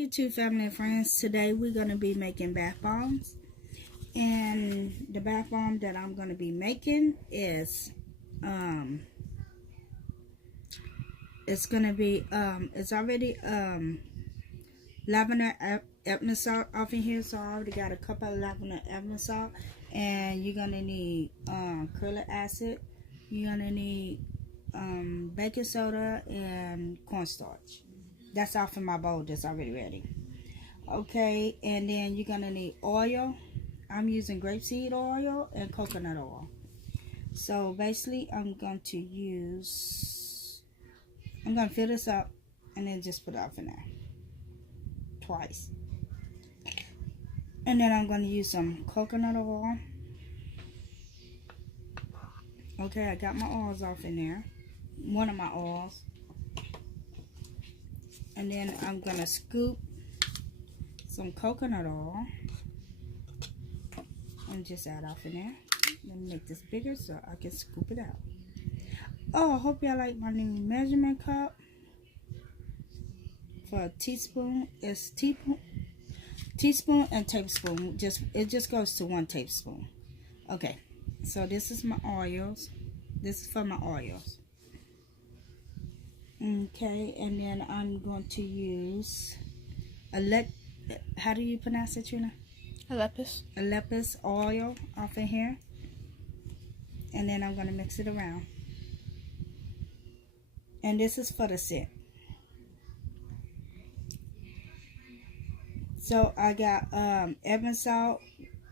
YouTube family and friends. Today we're going to be making bath bombs. And the bath bomb that I'm going to be making is it's going to be it's already lavender Elmer salt off in here, so I already got a cup of lavender Elmer salt. And you're going to need acrylic acid. You're going to need baking soda and cornstarch. That's off in my bowl that's already ready. Okay, and then you're going to need oil. I'm using grapeseed oil and coconut oil. So basically I'm going to fill this up and then just put it off in there twice. And then I'm going to use some coconut oil. Okay, I got my oils off in there. One of my oils. And then I'm going to scoop some coconut oil and just add off in there. Let me make this bigger so I can scoop it out. Oh, I hope y'all like my new measurement cup. For a teaspoon, it's teaspoon and tablespoon. It just goes to 1 tablespoon. Okay, so this is my oils. This is for my oils. Okay, and then I'm going to use how do you pronounce it, Trina? Alepis oil off in here. And then I'm going to mix it around. And this is for the scent. So I got Elmer salt,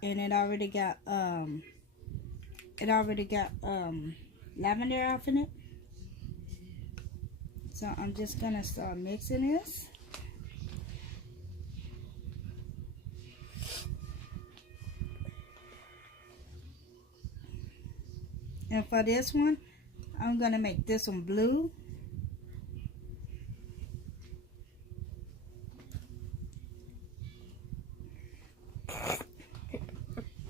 and it already got lavender off in it. So I'm just gonna start mixing this. And for this one, I'm gonna make this one blue.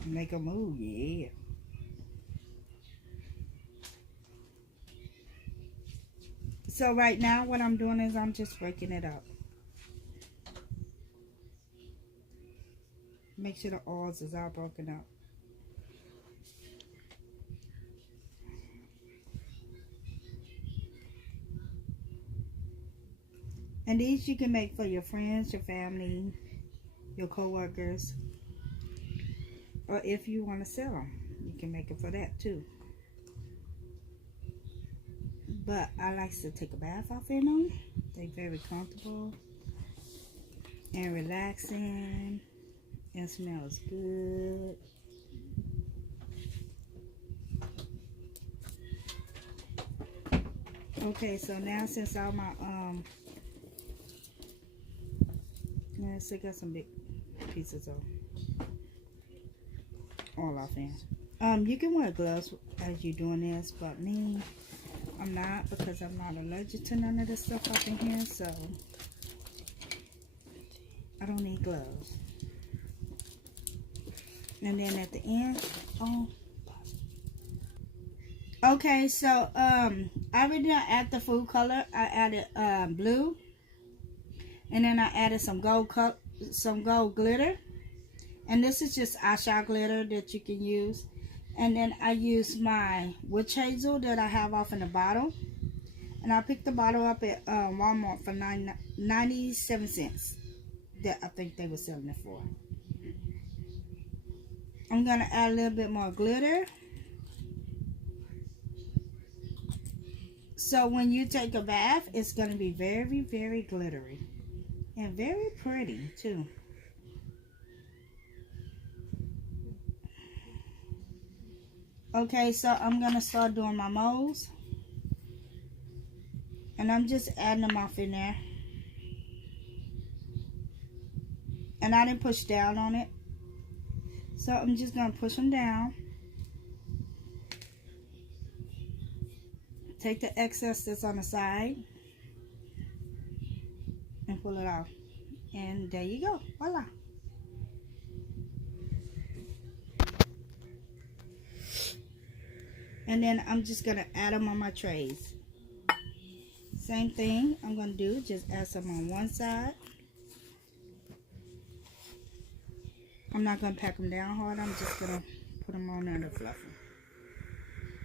Make a move, yeah. So right now what I'm doing is I'm just breaking it up. Make sure the oils is all broken up. And these you can make for your friends, your family, your co-workers. Or if you want to sell them, you can make it for that too. But I like to take a bath off in them. They're very comfortable and relaxing and smells good. Okay, so now since all my I still got some big pieces of oil off in. You can wear gloves as you're doing this, but me, I'm not, because I'm not allergic to none of this stuff up in here, so I don't need gloves. And then at the end, okay, so I already added the food color. I added blue, and then I added some gold glitter. And this is just eyeshadow glitter that you can use. And then I use my witch hazel that I have off in the bottle. And I picked the bottle up at Walmart for 97 cents. That I think they were selling it for. I'm going to add a little bit more glitter. So when you take a bath, it's going to be very, very glittery. And very pretty too. Okay, so I'm going to start doing my molds. And I'm just adding them off in there. And I didn't push down on it. So I'm just going to push them down. Take the excess that's on the side. And pull it off. And there you go. Voila. And then I'm just going to add them on my trays. Same thing I'm going to do. Just add some on one side I'm not going to pack them down hard. I'm just going to put them on there to fluff them.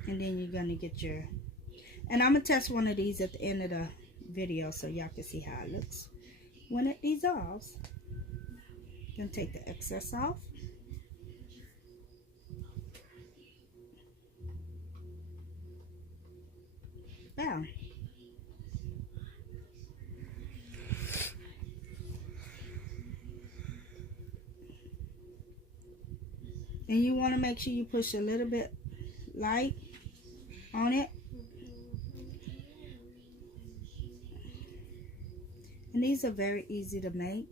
And then you're going to get your... And I'm going to test one of these at the end of the video so y'all can see how it looks when it dissolves. Going to take the excess off. Wow. And you want to make sure you push a little bit light on it. And these are very easy to make.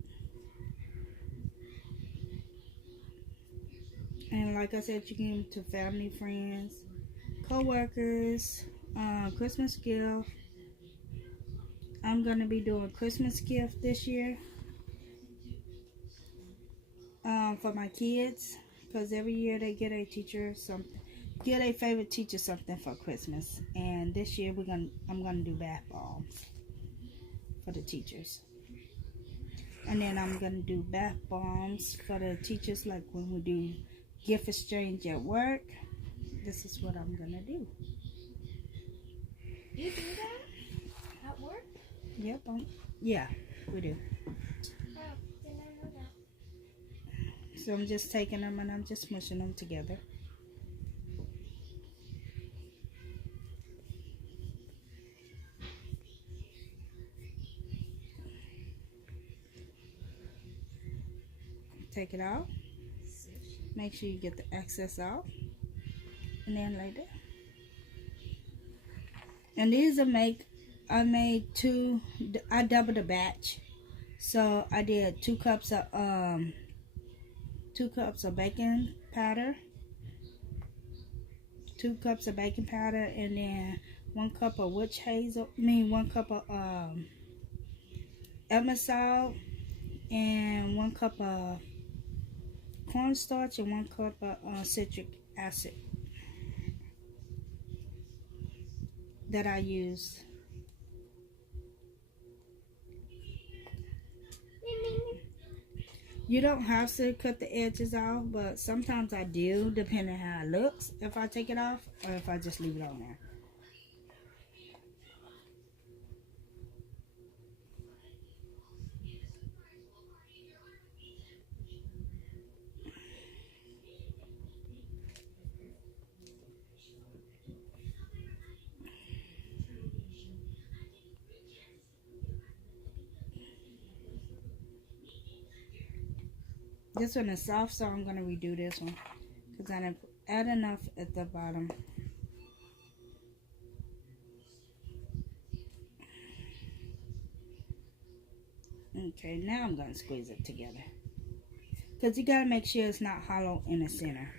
And like I said, you can give them to family, friends, co-workers, Christmas gift. I'm going to be doing Christmas gift this year for my kids. Because every year they get a teacher something, get a favorite teacher something for Christmas. And this year I'm gonna do bath bombs for the teachers. And then I'm gonna do bath bombs for the teachers, like when we do gift exchange at work. This is what I'm gonna do. You do that at work? Yep. Yeah, we do. So I'm just taking them and I'm just mushing them together. Take it out. Make sure you get the excess out. And then like that. And these I made two, I doubled the batch. So I did 2 cups of 2 cups of baking powder, 2 cups of baking powder, and then 1 cup of witch hazel. 1 cup of Elmer salt, and 1 cup of cornstarch, and 1 cup of citric acid that I use. You don't have to cut the edges off, but sometimes I do, depending how it looks, if I take it off or if I just leave it on there. This one is soft, so I'm going to redo this one because I didn't add enough at the bottom. Okay, now I'm going to squeeze it together because you got to make sure it's not hollow in the center.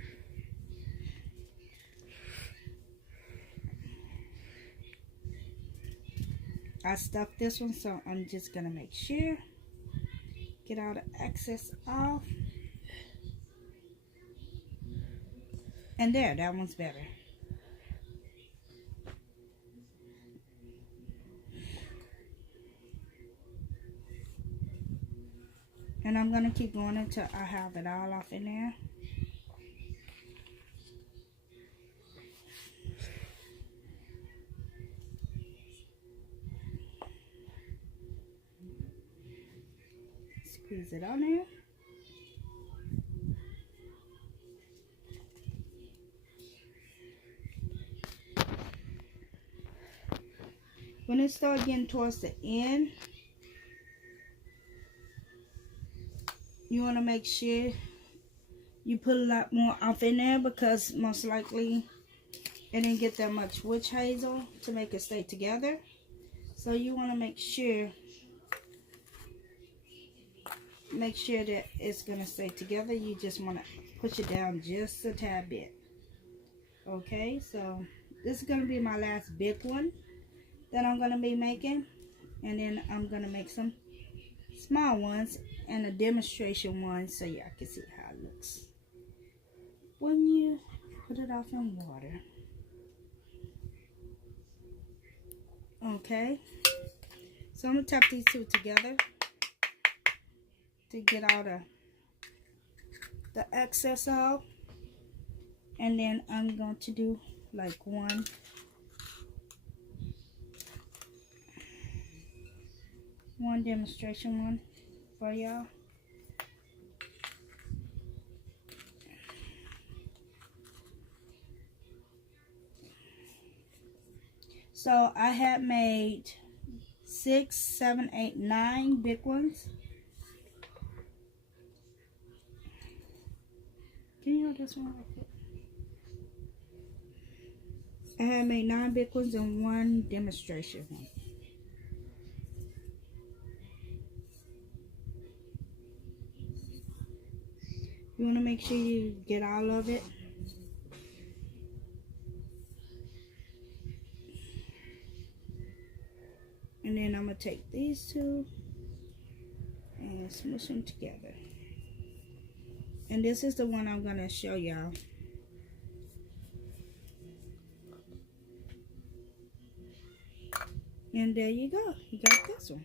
I stuffed this one, so I'm just going to make sure. Get all the excess off. And there, that one's better. And I'm going to keep going until I have it all off in there. Squeeze it on there. When it starts getting towards the end, you want to make sure you put a lot more off in there because most likely it didn't get that much witch hazel to make it stay together. So you want to make sure that it's going to stay together. You just want to push it down just a tad bit. Okay, so this is going to be my last big one that I'm going to be making. And then I'm going to make some small ones and a demonstration one so y'all can see how it looks when you put it off in water. Okay, so I'm going to tap these two together to get all the the excess off. And then I'm going to do like one demonstration one for y'all. So I had made 6, 7, 8, 9 big ones. Can you hold this one real quick? I had made 9 big ones and 1 demonstration one. You want to make sure you get all of it. And then I'm going to take these two and smush them together. And this is the one I'm going to show y'all. And there you go. You got this one.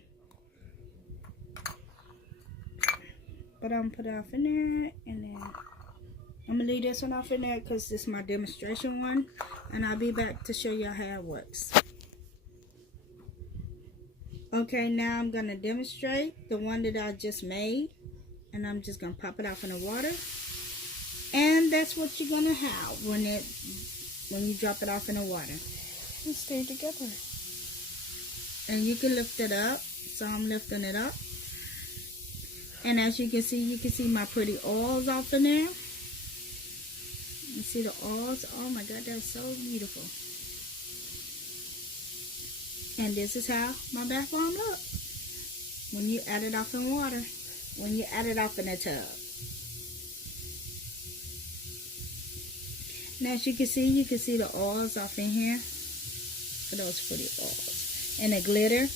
But I'm going to put it off in there. And then I'm going to leave this one off in there because this is my demonstration one. And I'll be back to show y'all how it works. Okay, now I'm going to demonstrate the one that I just made. And I'm just going to pop it off in the water. And that's what you're going to have when you drop it off in the water. They stay together. And you can lift it up. So I'm lifting it up. And as you can see my pretty oils off in there. You see the oils? Oh my God, that's so beautiful. And this is how my bath bomb looks when you add it off in water, when you add it off in a tub. And as you can see the oils off in here. Look at those pretty oils. And the glitter.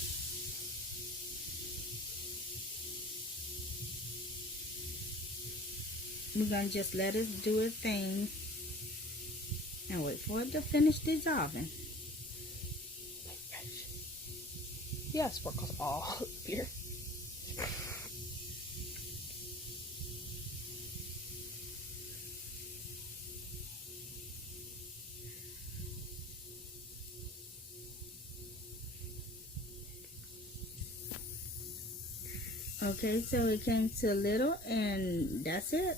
We're going to just let it do its thing and wait for it to finish dissolving. Yeah, sprinkles all here. Okay, so it came to a little, and that's it.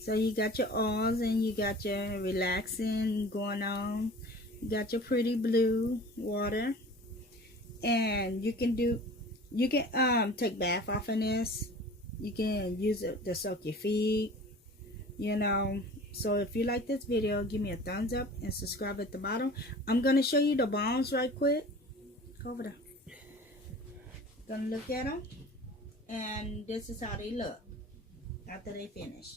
So you got your oils and you got your relaxing going on. You got your pretty blue water, and you can take bath off in this. You can use it to soak your feet, you know. So if you like this video, give me a thumbs up and subscribe at the bottom. I'm gonna show you the bombs right quick. Go over there. Gonna look at them, and this is how they look after they finish.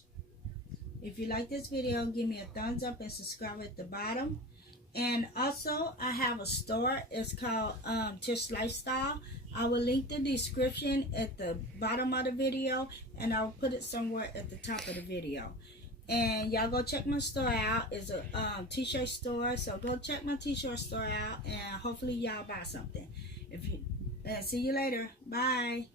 If you like this video, give me a thumbs up and subscribe at the bottom. And also, I have a store. It's called Tish Lifestyle. I will link the description at the bottom of the video, and I'll put it somewhere at the top of the video. And y'all go check my store out. It's a t-shirt store, so go check my t-shirt store out, and hopefully y'all buy something. See you later. Bye.